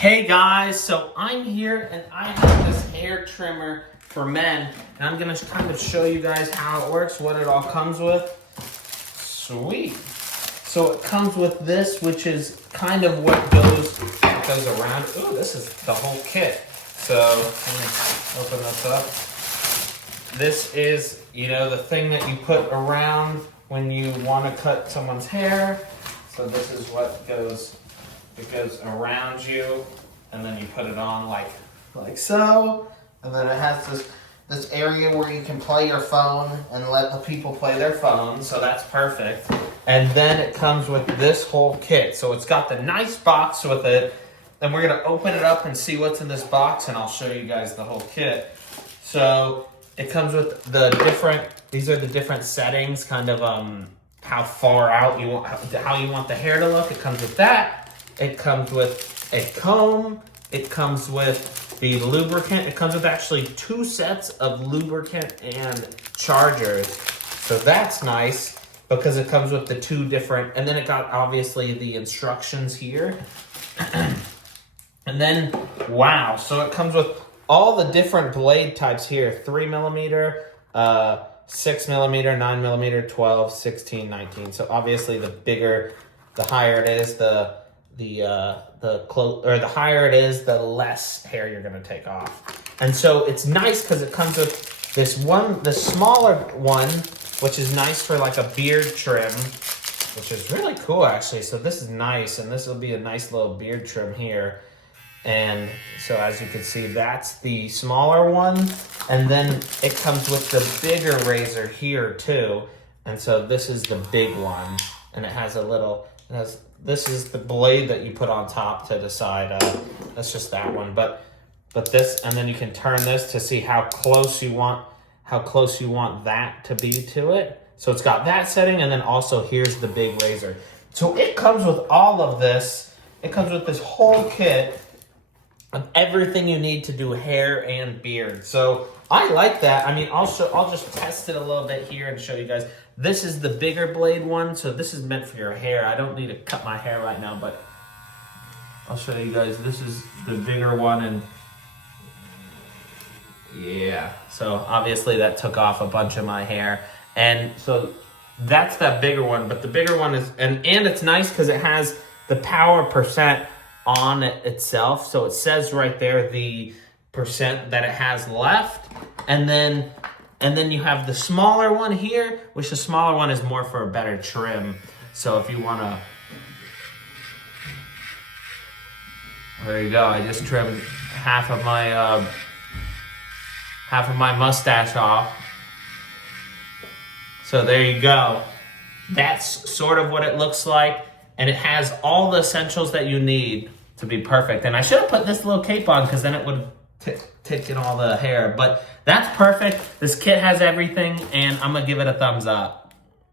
Hey guys, so I'm here and I have this hair trimmer for men, and I'm gonna kind of show you guys how it works, what it all comes with. Sweet. So it comes with this, which is kind of what goes around. Ooh, this is the whole kit. So let me open this up. This is, the thing that you put around when you want to cut someone's hair. So this is what goes. It goes around you, and then you put it on like so, and then it has this area where you can play your phone and let the people play their phone, so that's perfect. And then it comes with this whole kit. So it's got the nice box with it, and we're gonna open it up and see what's in this box, and I'll show you guys the whole kit. So it comes with these are the different settings, kind of how far out you want, how you want the hair to look. It comes with that. It comes with a comb. It comes with the lubricant. It comes with actually 2 sets of lubricant and chargers. So that's nice because it comes with the 2 different, and then it got obviously the instructions here. And then, wow, so it comes with all the different blade types here: 3mm, 6mm, 9mm, 12, 16, 19. So obviously the bigger, the higher it is, the higher it is, the less hair you're gonna take off. And so it's nice because it comes with this one, the smaller one, which is nice for like a beard trim, which is really cool actually. So this is nice, and this will be a nice little beard trim here. And so as you can see, that's the smaller one. And then it comes with the bigger razor here too. And so this is the big one, and it has a little, this is the blade that you put on top to decide. That's just that one, but this, and then you can turn this to see how close you want that to be to it. So it's got that setting, and then also here's the big razor. So it comes with all of this. It comes with this whole kit of everything you need to do hair and beard. So I like that. I mean, I'll just test it a little bit here and show you guys. This is the bigger blade one, so this is meant for your hair. I don't need to cut my hair right now, but I'll show you guys. This is the bigger one, and yeah. So obviously that took off a bunch of my hair. And so that's that bigger one, but the bigger one is, and it's nice because it has the power percent on it itself. So it says right there the percent that it has left, and then you have the smaller one here, which the smaller one is more for a better trim. So if you wanna, there you go. I just trimmed half of my mustache off. So there you go. That's sort of what it looks like, and it has all the essentials that you need to be perfect. And I should have put this little cape on because then it would take in all the hair, but that's perfect. This kit has everything, and I'm gonna give it a thumbs up.